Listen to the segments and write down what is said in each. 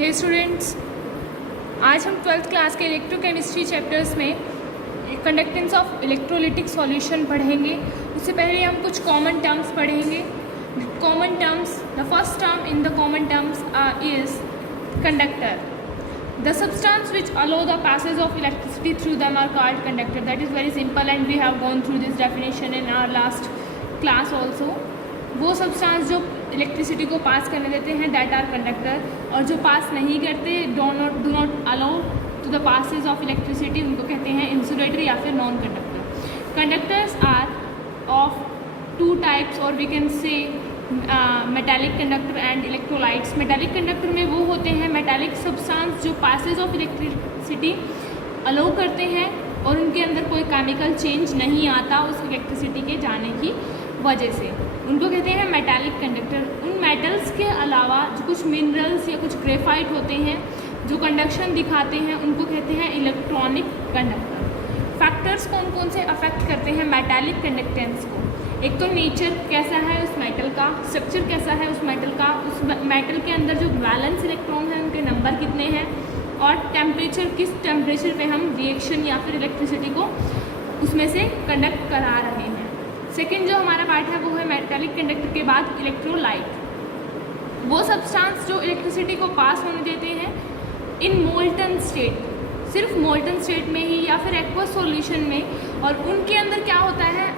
हे students, आज हम 12th class के इलेक्ट्रोकेमिस्ट्री चैप्टर्स में कंडक्टेंस ऑफ इलेक्ट्रोलिटिक सॉल्यूशन पढ़ेंगे। उससे पहले हम कुछ कॉमन टर्म्स पढ़ेंगे। Common terms, the first term in the common terms is conductor. The substance which allow the passage of electricity through them are called conductor. That is very simple and we have gone through this definition in our last class also. वो substance जो electricity को पास करने देते हैं that are conductor, और जो पास नहीं करते do not allow to the passage of electricity उनको कहते हैं इंसुलेटर या फिर non conductor. Conductors are of two types और we can say metallic conductor and electrolytes. Metallic conductor में वो होते हैं मेटालिक सब्सटेंस जो पासेज ऑफ इलेक्ट्रिसिटी अलाउ करते हैं और उनके अंदर कोई केमिकल चेंज नहीं आता उस इलेक्ट्रिसिटी के जाने की वजह से, उनको कहते हैं मेटालिक कंडक्टर। उन मेटल्स के अलावा जो कुछ मिनरल्स या कुछ ग्रेफाइट होते हैं जो कंडक्शन दिखाते हैं उनको कहते हैं इलेक्ट्रॉनिक कंडक्टर। फैक्टर्स कौन कौन से अफेक्ट करते हैं मेटालिक कंडक्टेंस को? एक तो नेचर कैसा है उस मेटल का, स्ट्रक्चर कैसा है उस मेटल का, उस मेटल के अंदर जो बैलेंस इलेक्ट्रॉन हैं उनके नंबर कितने हैं, और टेम्परेचर, किस टेम्परेचर पे हम रिएक्शन या फिर इलेक्ट्रिसिटी को उसमें से कंडक्ट करा रहे हैं। सेकेंड जो हमारा पार्ट है वो है मेटालिक कंडक्टर के बाद इलेक्ट्रोलाइट। वो सब्सटेंस जो इलेक्ट्रिसिटी को पास होने देते हैं इन मोल्टन स्टेट, सिर्फ मोल्टन स्टेट में ही या फिर एक्वस सॉल्यूशन में, और उनके अंदर क्या होता है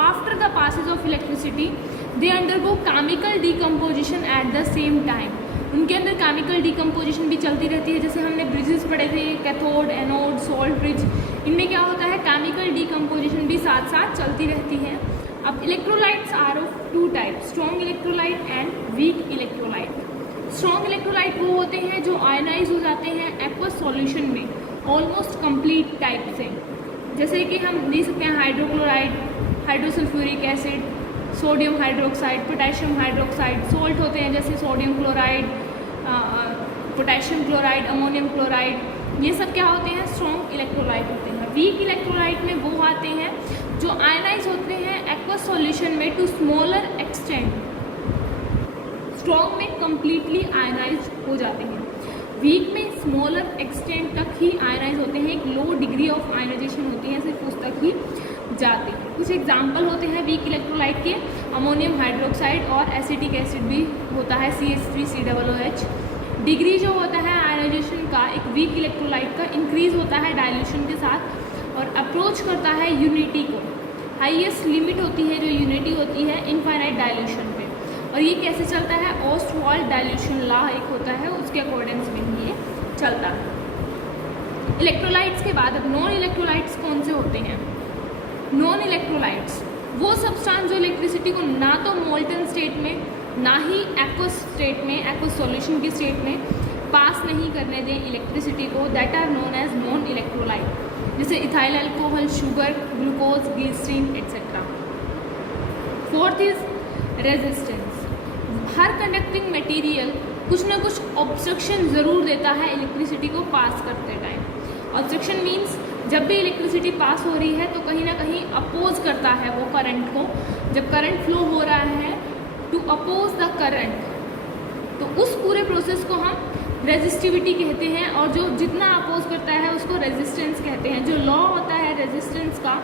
after the passage of electricity they undergo chemical decomposition at the same time. उनके अंदर केमिकल डिकम्पोजिशन भी चलती रहती है। जैसे हमने ब्रिजेस पढ़े थे, कैथोड, एनोड, सोल्ट ब्रिज, इनमें क्या होता है केमिकल डिकम्पोजिशन भी साथ साथ चलती रहती है। अब electrolytes are of two type, strong electrolyte and weak electrolyte. Strong electrolyte वो होते हैं जो आयनाइज हो जाते हैं एक्वस सॉल्यूशन में ऑलमोस्ट कंप्लीट टाइप से, जैसे कि हम ले सकते हैं hydrochloride, hydrosulphuric acid, sodium hydroxide, potassium hydroxide. Salt होते हैं जैसे sodium chloride, potassium chloride, ammonium chloride, ये सब क्या होते हैं स्ट्रॉन्ग इलेक्ट्रोलाइट होते हैं। वीक इलेक्ट्रोलाइट में वो आते हैं जो आयनाइज होते हैं एक्वस सॉल्यूशन में टू स्मॉलर एक्सटेंट, स्ट्रॉन्ग में कम्प्लीटली आयनाइज हो जाते हैं, वीक में स्मॉलर एक्सटेंट तक ही आयनाइज होते हैं, एक लो डिग्री ऑफ आयनाइजेशन होती है, सिर्फ उस तक ही जाते हैं। कुछ एग्जाम्पल होते हैं वीक इलेक्ट्रोलाइट के, अमोनियम हाइड्रोक्साइड और एसिटिक एसिड भी होता है CH3COOH। डिग्री जो होता है आयनाइजेशन का एक वीक इलेक्ट्रोलाइट का इंक्रीज होता है डाइल्यूशन के साथ और अप्रोच करता है यूनिटी को। हाईएस्ट लिमिट होती है जो यूनिटी होती है इनफाइनाइट डाइल्यूशन पे, और ये कैसे चलता है ओस्टवाल्ड डाइल्यूशन लॉ एक होता है उसके अकॉर्डिंग्स में ही ये चलता है। इलेक्ट्रोलाइट्स के बाद अब नॉन इलेक्ट्रोलाइट्स कौन से होते हैं? नॉन इलेक्ट्रोलाइट्स वो सब्सटेंस जो इलेक्ट्रिसिटी को ना तो मोल्टन स्टेट में ना ही एक्वस स्टेट में, एक्वस सॉल्यूशन की स्टेट में पास नहीं करने दें इलेक्ट्रिसिटी को, that are known as non electrolyte, जैसे ethyl alcohol, sugar, glucose, glycerine etcetera. Fourth is resistance. हर कंडक्टिंग मटेरियल कुछ ना कुछ ऑब्स्ट्रक्शन ज़रूर देता है इलेक्ट्रिसिटी को पास करते टाइम। ऑब्स्ट्रक्शन मीन्स जब भी इलेक्ट्रिसिटी पास हो रही है तो कहीं ना कहीं अपोज करता है वो करंट को। जब करंट फ्लो हो रहा है टू अपोज द करंट, तो उस पूरे प्रोसेस को हम रेजिस्टिविटी कहते हैं, और जो जितना अपोज करता है उसको रेजिस्टेंस कहते हैं। जो लॉ होता है रेजिस्टेंस का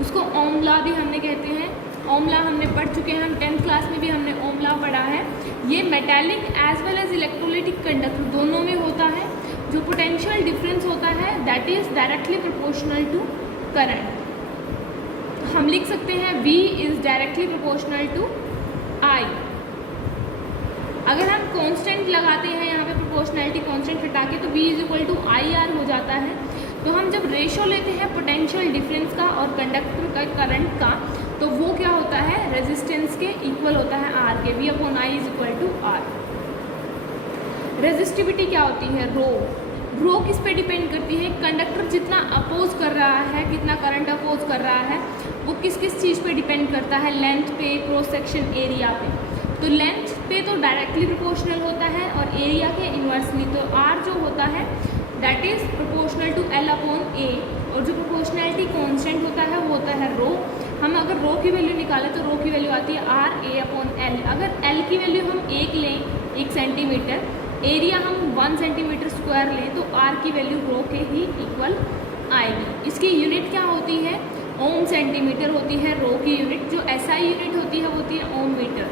उसको ओम लॉ भी हमने कहते हैं। ओम लॉ हमने पढ़ चुके हैं, हम 10th क्लास में भी हमने ओम लॉ पढ़ा है। ये metallic as well as electrolytic conductor दोनों में होता है। जो पोटेंशियल डिफरेंस होता है that is directly proportional to current. हम लिख सकते हैं V is directly proportional to I। अगर हम कांस्टेंट लगाते हैं यहाँ पे प्रोपोर्शनैलिटी कांस्टेंट हटा के तो V is equal to IR हो जाता है। तो हम जब रेशो लेते हैं पोटेंशियल डिफरेंस का और कंडक्टर का करंट का तो वो क्या होता है रेजिस्टेंस के इक्वल होता है R के, V/I is equal to R। Resistivity क्या होती है? रो किस पे डिपेंड करती है? कंडक्टर जितना अपोज कर रहा है, कितना करंट अपोज कर रहा है, वो किस किस चीज़ पे डिपेंड करता है? लेंथ पे, क्रॉस सेक्शन एरिया पे। तो लेंथ पे तो डायरेक्टली प्रोपोर्शनल होता है और एरिया के इन्वर्सली। तो R जो होता है that is proportional to L/A, और जो प्रोपोर्शनैलिटी कांस्टेंट होता है वो होता है रो। हम अगर रो की वैल्यू निकालें तो रो की वैल्यू आती है RA/L। अगर L की वैल्यू हम 1 लें, 1 सेंटीमीटर, एरिया हम 1 सेंटीमीटर स्क्वायर लें तो आर की वैल्यू रो के ही इक्वल आएगी। इसकी यूनिट क्या होती है, ओम सेंटीमीटर होती है रो की यूनिट। जो एसआई यूनिट होती है वो होती है ओम मीटर।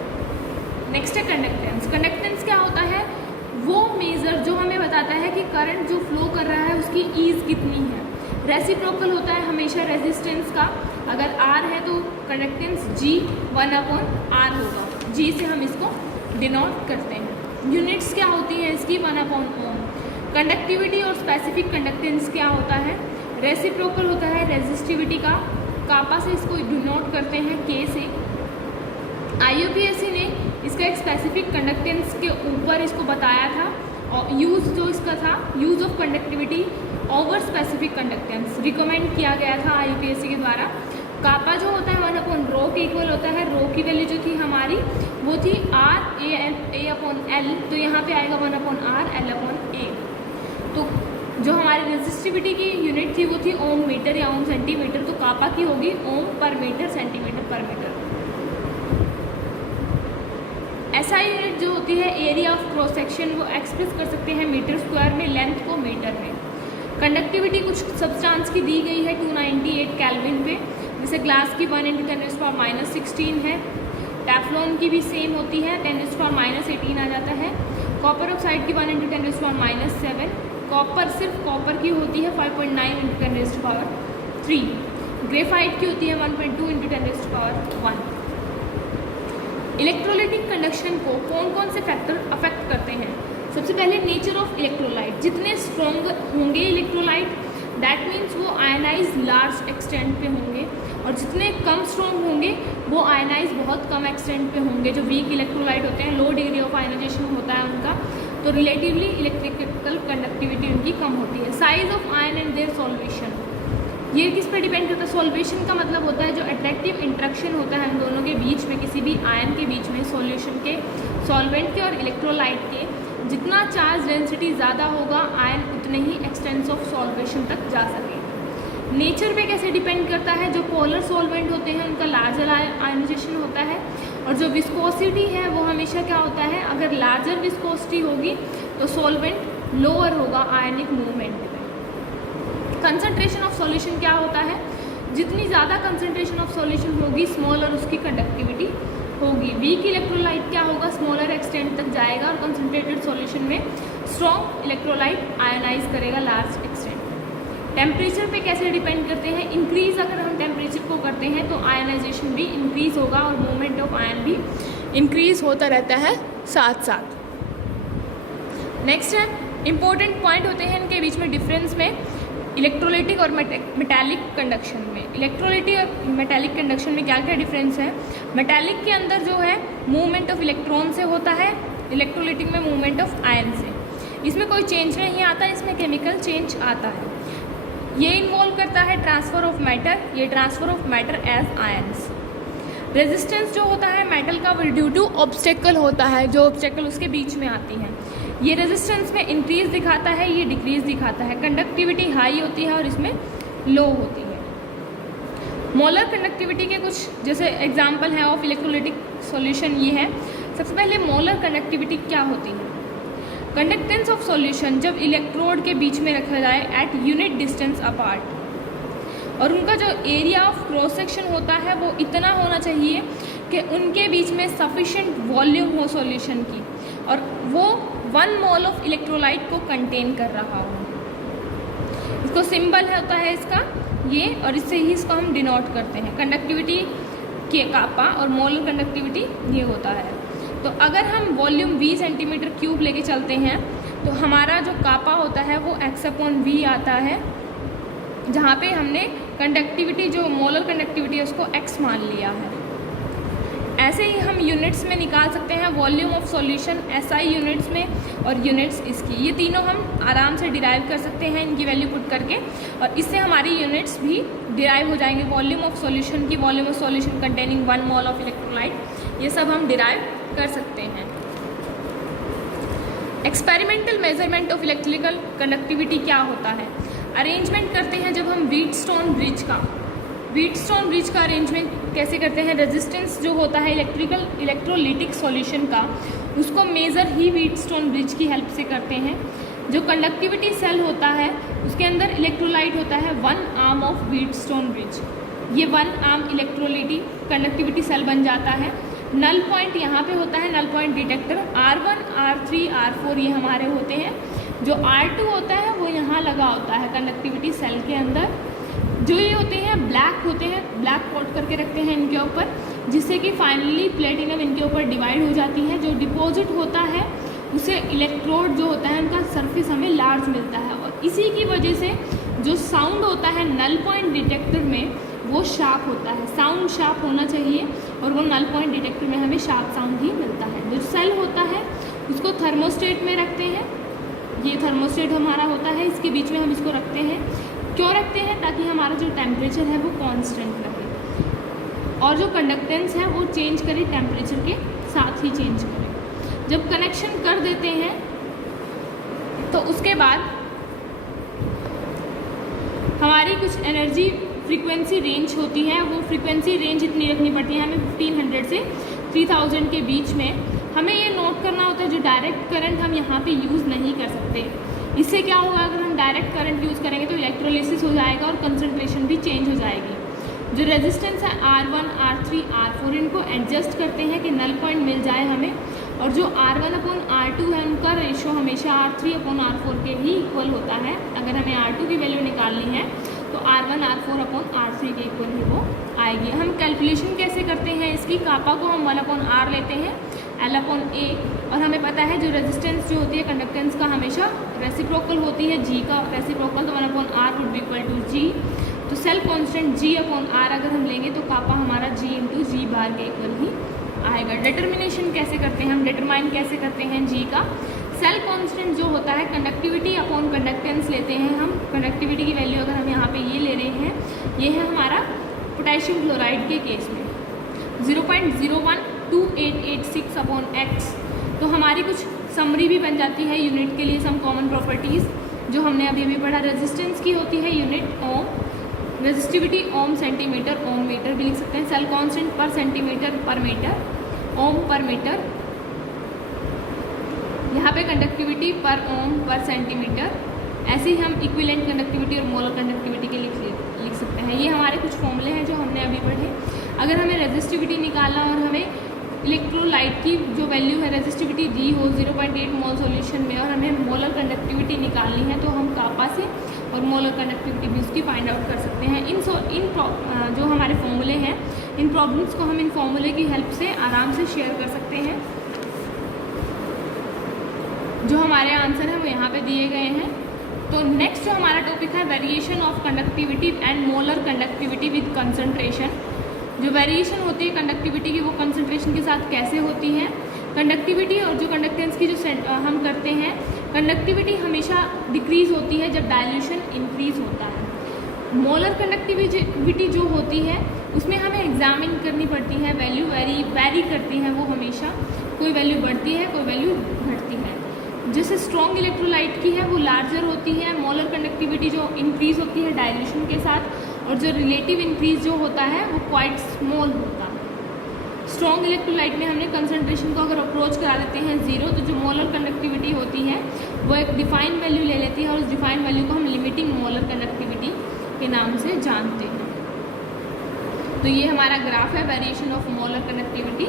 नेक्स्ट है कंडक्टेंस। कंडक्टेंस क्या होता है, वो मेज़र जो हमें बताता है कि करंट जो फ्लो कर रहा है उसकी ईज कितनी है। रेसिप्रोकल होता है हमेशा रेजिस्टेंस का, अगर आर है तो कंडक्टेंस जी 1/r होगा, जी से हम इसको डिनोट करते हैं। यूनिट्स क्या होती है इसकी, 1/ओम। कंडक्टिविटी और स्पेसिफिक कंडक्टेंस क्या होता है, रेसिप्रोकल होता है रेजिस्टिविटी का, कापा से इसको डिनोट करते हैं के से। IUPAC ने इसका एक स्पेसिफिक कंडक्टेंस के ऊपर इसको बताया था, और यूज़ जो इसका था, use of conductivity over specific conductance recommend किया गया था IUPAC के द्वारा। कापा जो होता है 1/रो के इक्वल होता है, रो की वैल्यू जो थी हमारी वो थी RA/L, तो यहाँ पे आएगा 1/R L/A। तो जो हमारी रेजिस्टिविटी की यूनिट थी वो थी ओम मीटर या ओम सेंटीमीटर, तो कापा की होगी ओम पर मीटर सेंटीमीटर पर मीटर। SI यूनिट जो होती है एरिया ऑफ क्रॉस सेक्शन, वो एक्सप्रेस कर सकते हैं मीटर स्क्वायर में, लेंथ को मीटर में। कंडक्टिविटी कुछ सब्सटेंस की दी गई है 298 केल्विन पे, जैसे ग्लास की 1 × 10⁻16 है। टेफ्लॉन की भी सेम होती है, 10⁻18 आ जाता है। कॉपर ऑक्साइड की 1 × 10⁻7। कॉपर सिर्फ कॉपर की होती है 5.9 × 10⁻3। ग्रेफाइट की होती है 1.2 × 10⁻1। इलेक्ट्रोलाइटिक कंडक्शन को कौन कौन से फैक्टर अफेक्ट करते हैं। सबसे पहले नेचर ऑफ इलेक्ट्रोलाइट, जितने स्ट्रॉन्ग होंगे इलेक्ट्रोलाइट दैट मीन्स वो आयनाइज लार्ज एक्सटेंट पे होंगे, और जितने कम स्ट्रॉन्ग होंगे वो आयनाइज बहुत कम एक्सटेंट पे होंगे। जो वीक इलेक्ट्रोलाइट होते हैं, लो डिग्री ऑफ आयनाइजेशन होता है उनका, तो रिलेटिवली इलेक्ट्रिकल कंडक्टिविटी उनकी कम होती है। Size of ion and their solvation, ये किस पर डिपेंड करता है। सॉल्वेशन का मतलब होता है जो अट्रैक्टिव इंट्रैक्शन होता है हम दोनों के बीच में, किसी भी आयन के बीच में, सॉल्यूशन के, सॉल्वेंट के और इलेक्ट्रोलाइट के। जितना चार्ज डेंसिटी ज़्यादा होगा आयन उतने ही एक्सटेंस ऑफ सॉल्वेशन तक जा सके। नेचर पे कैसे डिपेंड करता है, जो पोलर सॉल्वेंट होते हैं उनका लार्जर आयनाइजेशन होता है, और जो विस्कोसिटी है वो हमेशा क्या होता है, अगर लार्जर विस्कोसिटी होगी तो सॉल्वेंट लोअर होगा आयनिक मूवमेंट में। कंसंट्रेशन ऑफ सॉल्यूशन क्या होता है, जितनी ज़्यादा कंसंट्रेशन ऑफ सॉल्यूशन होगी स्मॉलर उसकी कंडक्टिविटी होगी। वीक इलेक्ट्रोलाइट क्या होगा, स्मॉलर एक्सटेंट तक जाएगा, और कंसंट्रेटेड सॉल्यूशन में स्ट्रॉन्ग इलेक्ट्रोलाइट आयनाइज करेगा लार्ज एक्सटेंट। टेम्परेचर पे कैसे डिपेंड करते हैं, इंक्रीज अगर हम टेम्परेचर को करते हैं तो आयनाइजेशन भी इंक्रीज होगा और मूवमेंट ऑफ आयन भी इंक्रीज होता रहता है साथ साथ। नेक्स्ट है इंपॉर्टेंट पॉइंट होते हैं इनके बीच में डिफरेंस में, इलेक्ट्रोलाइटिक और मेटालिक कंडक्शन में। इलेक्ट्रोलाइटिक और मेटालिक कंडक्शन में क्या क्या डिफरेंस है। मेटालिक के अंदर जो है मूवमेंट ऑफ इलेक्ट्रॉन से होता है, इलेक्ट्रोलाइटिक में मूवमेंट ऑफ आयन से। इसमें कोई चेंज नहीं आता, इसमें केमिकल चेंज आता है। ये इन्वॉल्व करता है ट्रांसफ़र ऑफ मैटर, ये transfer of matter as ions. Resistance जो होता है मेटल का वो ड्यू टू ऑब्स्टेकल होता है, जो ऑब्स्टेकल उसके बीच में आती है। ये रेजिस्टेंस में इंक्रीज दिखाता है, ये डिक्रीज दिखाता है। कंडक्टिविटी हाई होती है और इसमें लो होती है। मोलर कंडक्टिविटी के कुछ जैसे एग्जांपल है ऑफ इलेक्ट्रोलाइटिक सॉल्यूशन ये है। सबसे पहले मोलर कंडक्टिविटी क्या होती है। कंडक्टेंस ऑफ सॉल्यूशन जब इलेक्ट्रोड के बीच में रखा जाए एट यूनिट डिस्टेंस अपार्ट, और उनका जो एरिया ऑफ क्रॉस सेक्शन होता है वो इतना होना चाहिए कि उनके बीच में सफिशेंट वॉल्यूम हो सॉल्यूशन की, और वो 1 मोल ऑफ इलेक्ट्रोलाइट को कंटेन कर रहा हो। इसको सिंबल होता है इसका ये, और इससे ही इसको हम डिनोट करते हैं। कंडक्टिविटी के कापा और मोलर कंडक्टिविटी ये होता है। तो अगर हम वॉल्यूम V सेंटीमीटर क्यूब लेके चलते हैं तो हमारा जो कापा होता है वो x/V आता है, जहाँ पे हमने कंडक्टिविटी जो मोलर कंडक्टिविटी है उसको x मान लिया है। ऐसे ही हम यूनिट्स में निकाल सकते हैं volume of solution SI units में, और यूनिट्स इसकी, ये तीनों हम आराम से डिराइव कर सकते हैं इनकी वैल्यू पुट करके, और इससे हमारी यूनिट्स भी डिराइव हो जाएंगे। वॉल्यूम ऑफ सॉल्यूशन की, volume of solution containing 1 mole of electrolyte, ये सब हम डिराइव कर सकते हैं। Experimental measurement of electrical conductivity क्या होता है। अरेंजमेंट करते हैं जब हम व्हीटस्टोन ब्रिज का अरेंजमेंट कैसे करते हैं। रेजिस्टेंस जो होता है इलेक्ट्रोलिटिक सॉल्यूशन का उसको मेज़र ही व्हीटस्टोन ब्रिज की हेल्प से करते हैं। जो कंडक्टिविटी सेल होता है उसके अंदर इलेक्ट्रोलाइट होता है 1 आर्म ऑफ व्हीटस्टोन ब्रिज। ये 1 आर्म इलेक्ट्रोलिटी कंडक्टिविटी सेल बन जाता है। नल पॉइंट यहाँ पे होता है, null point detector R1, R3, R4 ये हमारे होते हैं। जो R2 होता है वो यहाँ लगा होता है कंडक्टिविटी सेल के अंदर। जो ये होते हैं ब्लैक होते हैं, ब्लैक कोट करके रखते हैं इनके ऊपर, जिससे कि फाइनली प्लेटिनम इनके ऊपर डिवाइड हो जाती है। जो डिपॉजिट होता है उसे इलेक्ट्रोड जो होता है उनका सरफेस हमें लार्ज मिलता है, और इसी की वजह से जो साउंड होता है नल पॉइंट डिटेक्टर में वो शार्प होता है। साउंड शार्प होना चाहिए और वो नल पॉइंट डिटेक्टर में हमें शार्प साउंड ही मिलता है। जो सेल होता है उसको थर्मोस्टेट में रखते हैं। ये थर्मोस्टेट हमारा होता है, इसके बीच में हम इसको रखते हैं। क्यों रखते हैं? ताकि हमारा जो टेम्परेचर है वो कांस्टेंट रहे और जो कंडक्टेंस है वो चेंज करे, टेम्परेचर के साथ ही चेंज करे। जब कनेक्शन कर देते हैं तो उसके बाद हमारी कुछ एनर्जी फ्रीक्वेंसी रेंज होती है, वो फ्रीक्वेंसी रेंज इतनी रखनी पड़ती है हमें 1500 से 3000 के बीच में। हमें ये नोट करना होता है जो डायरेक्ट करंट हम यहाँ पे यूज़ नहीं कर सकते। इससे क्या होगा, अगर हम डायरेक्ट करंट यूज़ करेंगे तो इलेक्ट्रोलिसिस हो जाएगा और कंसंट्रेशन भी चेंज हो जाएगी। जो रेजिस्टेंस है R1, R3, R4 इनको एडजस्ट करते हैं कि नल पॉइंट मिल जाए हमें, और जो R1/R2 है उनका रेशो हमेशा R3/R4 के ही इक्वल होता है। अगर हमें R2 की वैल्यू निकालनी है तो R1 R4/R3 के इक्वल ही वो आएगी। हम कैलकुलेशन कैसे करते हैं इसकी, कापा को हम 1/R लेते हैं, L/A, और हमें पता है जो रेजिस्टेंस जो होती है कंडक्टेंस का हमेशा रेसिप्रोकल होती है, G का रेसिप्रोकल, तो 1/R would be equal to G। तो सेल कांस्टेंट G/R अगर हम लेंगे तो कापा हमारा G × G बार के इक्वल ही आएगा। डिटर्मिनेशन कैसे करते हैं, हम डिटरमाइन कैसे करते हैं G का? सेल कांस्टेंट जो होता है कंडक्टिविटी अपॉन कंडक्टेंस लेते हैं हम। कंडक्टिविटी की वैल्यू अगर हम यहाँ पे ये ले रहे हैं, ये है हमारा पोटेशियम क्लोराइड के केस में 0.012886/X। तो हमारी कुछ समरी भी बन जाती है यूनिट के लिए, सम कॉमन प्रॉपर्टीज़ जो हमने अभी भी पढ़ा। रेजिस्टेंस की होती है यूनिट ओम, रेजिस्टिविटी ओम सेंटीमीटर, ओम मीटर भी लिख सकते हैं। सेल कांस्टेंट पर सेंटीमीटर पर मीटर, ओम पर मीटर। यहाँ पे कंडक्टिविटी पर ओम पर सेंटीमीटर। ऐसे ही हम इक्विवेलेंट कंडक्टिविटी और मोलर कंडक्टिविटी के लिए लिख सकते हैं। ये हमारे कुछ फॉर्मूले हैं जो हमने अभी पढ़े। अगर हमें रेजिस्टिविटी निकालना और हमें इलेक्ट्रोलाइट की जो वैल्यू है रेजिस्टिविटी दी हो 0.8 मोल सॉल्यूशन में, और हमें मोलर कंडक्टिविटी निकालनी है, तो हम कापा से और मोलर कंडक्टिविटी भी उसकी फाइंड आउट कर सकते हैं। जो हमारे फॉर्मूले हैं, इन प्रॉब्लम्स को हम इन फॉर्मूले की हेल्प से आराम से शेयर कर सकते हैं। जो हमारे आंसर हैं वो यहाँ पे दिए गए हैं। तो नेक्स्ट जो हमारा टॉपिक है variation of conductivity and molar conductivity with concentration. जो वेरिएशन होती है कंडक्टिविटी की वो कंसंट्रेशन के साथ कैसे होती है। कंडक्टिविटी और जो कंडक्टेंस की जो हम करते हैं, कंडक्टिविटी हमेशा डिक्रीज़ होती है जब डाइल्यूशन इंक्रीज़ होता है। मोलर कंडक्टिविटी जो होती है उसमें हमें एग्जामिन करनी पड़ती है, वैल्यू वेरी करती है वो हमेशा, कोई वैल्यू बढ़ती है कोई वैल्यू घटती है। जैसे स्ट्रॉन्ग इलेक्ट्रोलाइट की है वो लार्जर होती है, मोलर कंडक्टिविटी जो इंक्रीज़ होती है डाइल्यूशन के साथ, और जो रिलेटिव इंक्रीज जो होता है वो क्वाइट स्मॉल होता है। स्ट्रॉन्ग इलेक्ट्रोलाइट में हमने कंसंट्रेशन को अगर अप्रोच करा देते हैं 0, तो जो मोलर कंडक्टिविटी होती है वो एक डिफाइन वैल्यू ले लेती है, और उस डिफाइन वैल्यू को हम लिमिटिंग मोलर कंडक्टिविटी के नाम से जानते हैं। तो ये हमारा ग्राफ है variation of molar conductivity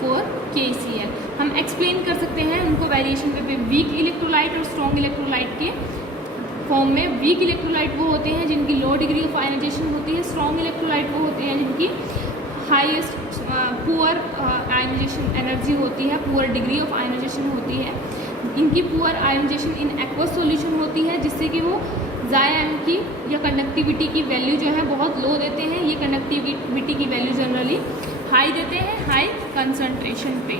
for KCl। हम एक्सप्लेन कर सकते हैं उनको वेरिएशन पे वीक इलेक्ट्रोलाइट और स्ट्रॉन्ग इलेक्ट्रोलाइट के फॉर्म में। वीक इलेक्ट्रोलाइट वो होते हैं जिनकी लो डिग्री ऑफ आयनाइजेशन होती है, स्ट्रॉन्ग इलेक्ट्रोलाइट वो होते हैं जिनकी हाईएस्ट पुअर आयनाइजेशन एनर्जी होती है, पुअर डिग्री ऑफ आयनाइजेशन होती है। इनकी poor ionization in aqueous solution होती है, जिससे कि वो ज़ायन की या कंडक्टिविटी की वैल्यू जो है बहुत लो देते हैं। ये कंडक्टिविटी की वैल्यू जनरली हाई देते हैं, हाई कंसंट्रेशन पे।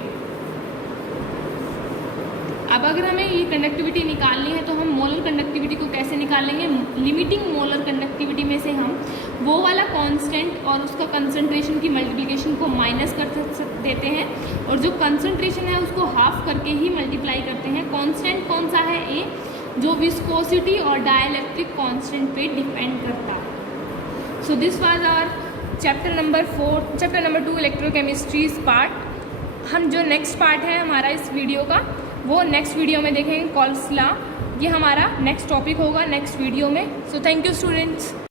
अब अगर हमें ये कंडक्टिविटी निकालनी है तो हम मोलर कंडक्टिविटी को कैसे निकालेंगे। लिमिटिंग मोलर कंडक्टिविटी में से हम वो वाला कांस्टेंट और उसका कंसंट्रेशन की मल्टीप्लिकेशन को माइनस कर देते हैं, और जो कंसंट्रेशन है उसको हाफ करके ही मल्टीप्लाई करते हैं। कांस्टेंट कौन सा है? ए, जो विस्कोसिटी और डाइलेक्ट्रिक कांस्टेंट पे डिपेंड करता है। So this was our chapter number 2 electrochemistry's part. हम जो नेक्स्ट पार्ट है हमारा इस वीडियो का वो नेक्स्ट वीडियो में देखेंगे। कॉल्स लॉ ये हमारा नेक्स्ट टॉपिक होगा नेक्स्ट वीडियो में। So thank you students.